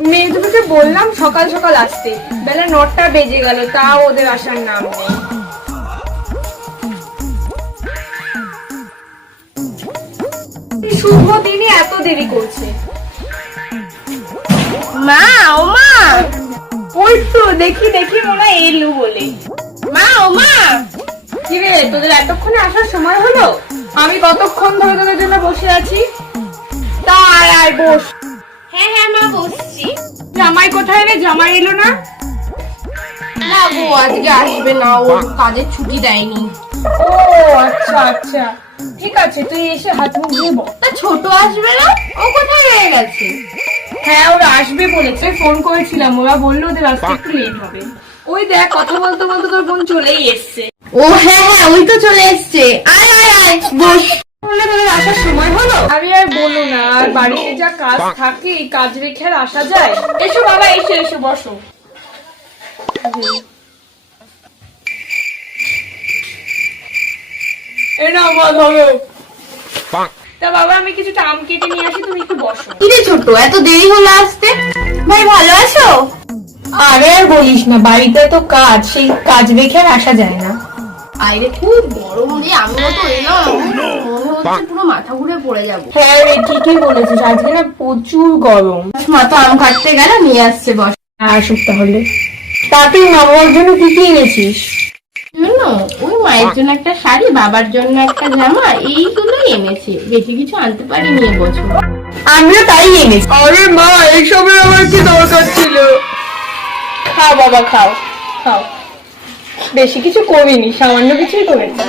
মেয়ে দুটোকে বললাম সকাল সকাল আসতে, বেলা 9টা বেজে গেল, তাও ওদের আসার নাম নেই। শুভ দিনে এত দেরি করছে। মা, ও মা, ওই তো দেখি দেখি মনে হয় এলু বলে। মা, ও মা, কি রে, তোদের এতক্ষণে আসার সময় হলো? আমি কতক্ষণ ধরে তোদের জন্য বসে আছি। তা আয় আয় বস। হ্যাঁ হ্যাঁ মা, বসছি। জামাই কোথায় রে? জামাই এলো না? না গো, আজকে আসবে না, ওর কাজের ছুটি দেয়নি। ও আচ্ছা আচ্ছা, ঠিক আছে, তুই এসে হাত মুখ ধুয়ে বস। তা ছোট আসবে না? ও কোথায় রয়ে গেছে? হ্যাঁ, ওরা আসবে বলেছে, ফোন করেছিলাম, ওরা বললো ওদের আসতে একটু লেট হবে। ওই দেখ, কথা বলতে বলতে তোর বোন চলেই এসছে। ও হ্যাঁ হ্যাঁ, ওই তো চলে এসছে। আয় আয় আয়, বস। বললে তোদের আসার সময় হলো? আমি আর বলো না, আর বাড়িতে যা কাজ থাকে, এই কাজ রেখে আর আসা যায়? এসো বাবা, এসো এসো, বসো। এ নাও মা, ধরো। তা বাবা, আমি কিছুটা আম কেটে নিয়ে আসি, তুমি একটু বসো। কি রে ছোট, এত দেরি হলো আসতে? ভাই ভালো আছো? আরে আর বলিস না, বাড়িতে তো কাজ, সেই কাজ রেখে আর আসা যায় না। বাইরে খুব গরম রে, আমিও তো এলাম, মনে হচ্ছে পুরো মাথা ঘুরে পড়ে যাবো। হ্যাঁ রে, ঠিকই বলেছিস, আজকে না প্রচুর গরম। মা তো আম কাটতে গেল, নিয়ে আসছে, বস। আসুক তাহলে। তা তুই মামার জন্য কি কি এনেছিস? শোনো, ওই মায়ের জন্য একটা শাড়ি, বাবার জন্য একটা জামা, এইগুলোই এনেছি, বেশি কিছু আনতে পারিনি এবছর। আমিও তাই এনেছি। আরে মা, এইসবের আমার কি দরকার ছিল? খাও বাবা, খাও খাও। বেশি কিছু করিনি, সামান্য কিছুই করেছি।